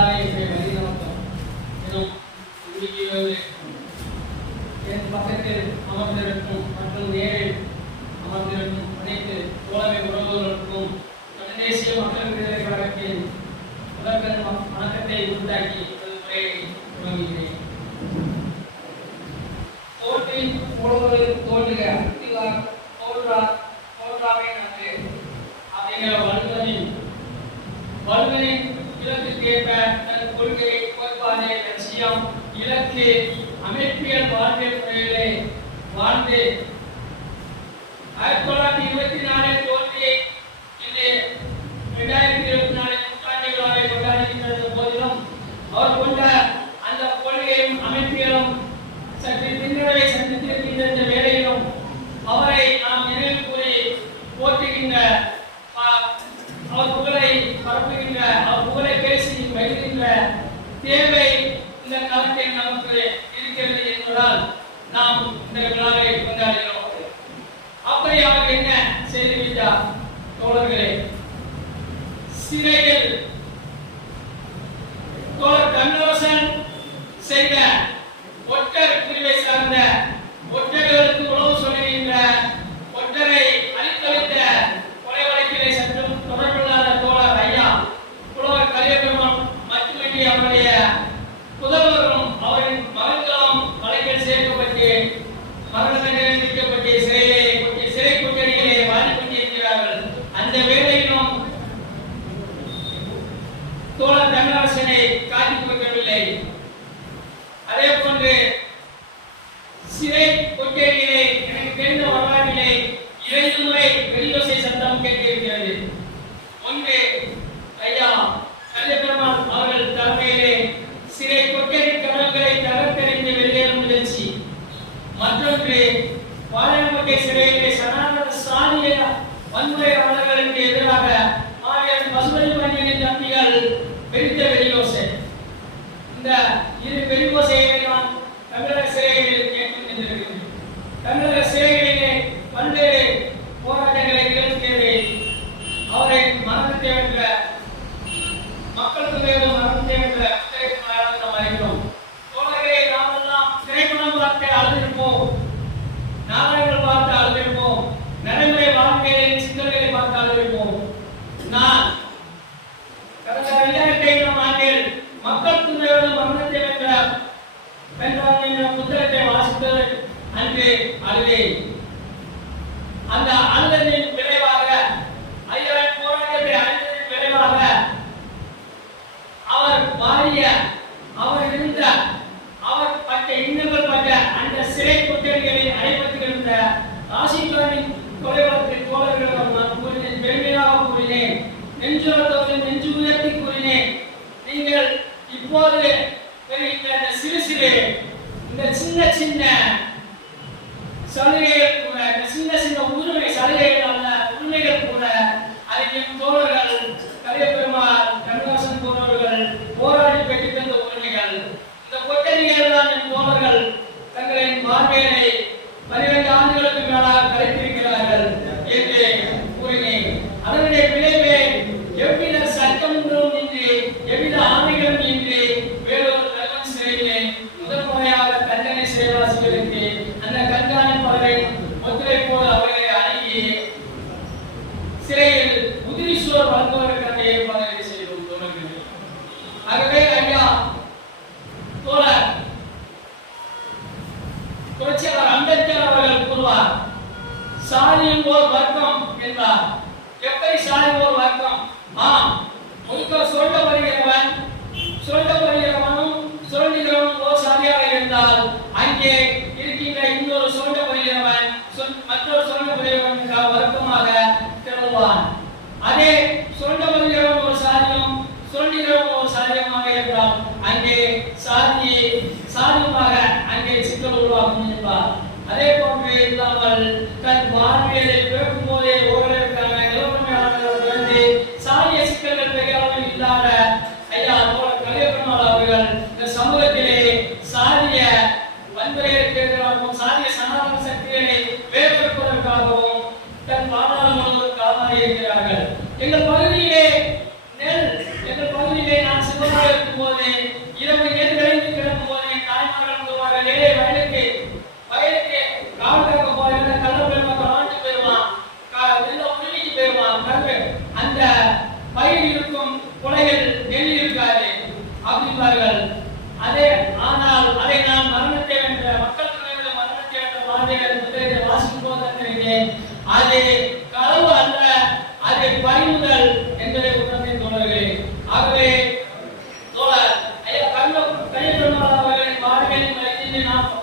எல்லாரையும் வழிநடத்தும் எனும் நம்பிக்கையோடு என் பக்கத்தில் அமர்ந்திருக்கும் மற்றும் நேரில் அமர்ந்திருக்கும் அனைத்து தோழமை உறவுகளுக்கும் வடதேசிய மக்கள் விடுதலை கழகத்தின் முதற்கண் வணக்கத்தை உண்டாக்கி உரையை தொடங்குகிறேன் தோற்றின் உறவுகள் தோன்றுக அத்திவார் தோன்றார் தோன்றாமை நன்று. அப்படிங்கிற இலக்குக்கேற்ப தன் கொள்கை கோட்பாடு லட்சியம் இலக்கு அமைப்பியல் வாழ்வியல் முறையிலே வாழ்ந்து ஆயிரத்தி தொள்ளாயிரத்தி இருபத்தி இன்று இரண்டாயிரத்தி இருபத்தி நாலு விழாவை கொண்டாடுகின்றது போதிலும் அவர் கொண்ட அந்த கொள்கையும் அமைப்பியலும் சற்று பின்னடைவை சந்தித்திருக்கின்ற இந்த அவரை நாம் நினைவு கூறி போற்றுகின்ற தேவை இந்த காலத்தில் நமக்கு இருக்கிறது என்பதால் நாம் இந்த விழாவை கொண்டாடுகிறோம். அப்படி அவர் என்ன செய்துவிட்டார்? தோழர்களே சிறையில் தோழர் கண்ணரசனை காட்டிக் கொடுக்கவில்லை. அதே போன்று சிறை கொட்டேரியிலே எனக்கு தெரிந்த வரலாற்றிலே இரண்டு முறை வெளியோசை சத்தம் கேட்டிருக்கிறது. ஒன்று ஐயா வாழமட்டை சிறையிலே சனாதன சாதிய வன்முறையாளர்களுக்கு அன்று அழுதேன் அந்த அழுதலின் விளைவாக ஐயாயிரம் போராட்டத்தை அழிந்ததின் விளைவாக அவர் வாரிய அவர் இருந்த அவர் பட்ட இன்னங்கள் பட்ட அந்த சிறை கொட்டடிகளில் அடைபட்டு இருந்த ராசிகாரின் கொலை வழக்கில் தோழர்களிடம் நான் கூறினேன் பெருமையாக கூறினேன் நெஞ்சோட்டோடு நெஞ்சு உயர்த்தி கூறினேன். நீங்கள் இப்போது இந்த சிறு சிறு இந்த சின்ன சின்ன சலுகைகள் கூட இந்த சின்ன சின்ன உரிமை சலுகைகள் அல்ல உரிமைகள் கூட அதிகம் தோழர்கள் கலியபெருமாள் கண்ணதாசன் போன்றவர்கள் போராடி பெற்று தந்த உரிமைகள். இந்த கொட்டணிகள் தான் என் தோழர்கள். சிறையில் உதிரிசோர் வழங்குவதற்கான ஏற்பாடுகளை செய்தோம் தோழர்களே ஆகவே ஐயா தோழர் புரட்சியாளர் அம்பேத்கர் அவர்கள் கூறுவார் சாதியின் ஓர் வர்க்கம் என்றார். எப்படி சாதி ஓர் வர்க்கம்? ஆம் ஒருக்க சொல்ல வருகிறவன் சொல்ல ஓர் சாதியாக இருந்தால் அங்கே இருக்கின்ற இன்னொரு சொல்ல மற்றொரு அதே சொல்ல வருகிறவன் ஒரு சாதியும் சொல்லுகிறவன் ஒரு சாதியமாக இருந்தால் அங்கே சாதி சாதியமாக அங்கே சிக்கல் உருவாகும் என்பார். அதே போன்று இல்லாமல் தன் வாழ்வியலை பேசும் போதே ஓரளவுக்கான நிலவுமையாளர்கள் வந்து சாதிய சிக்கல்கள் பெரியாமல் இல்லாத ஐயா போல கலியபெருமாள் அவர்கள் இந்த சமூகத்திலே சாதிய வன்முறைகளுக்கு இருக்கிறார்கள் எங்கள் பகுதியிலே நெல் எங்கள் பகுதியிலே நான் சிவமாக இருக்கும் போது இரவு நெல் விளைந்து கிடக்கும் போது தாய்மார்கள் சொல்வார்கள் நேரே வயலுக்கு வயலுக்கு கால் கிடக்க போகிறேன் கல்ல பெருமா கலாஞ்சு பெருமா நெல்ல உருவிக்கு பெருமா அந்த பயிர் இருக்கும் குலைகள் நெல் இருக்காது அப்படிம்பார்கள். அதே ஆனால் அதை நாம் மரணத்தை என்ற மக்கள் தலைவர் மரணத்தை என்ற வார்த்தைகள் முதலில் வாசிக்கும் போது அது ஆகவே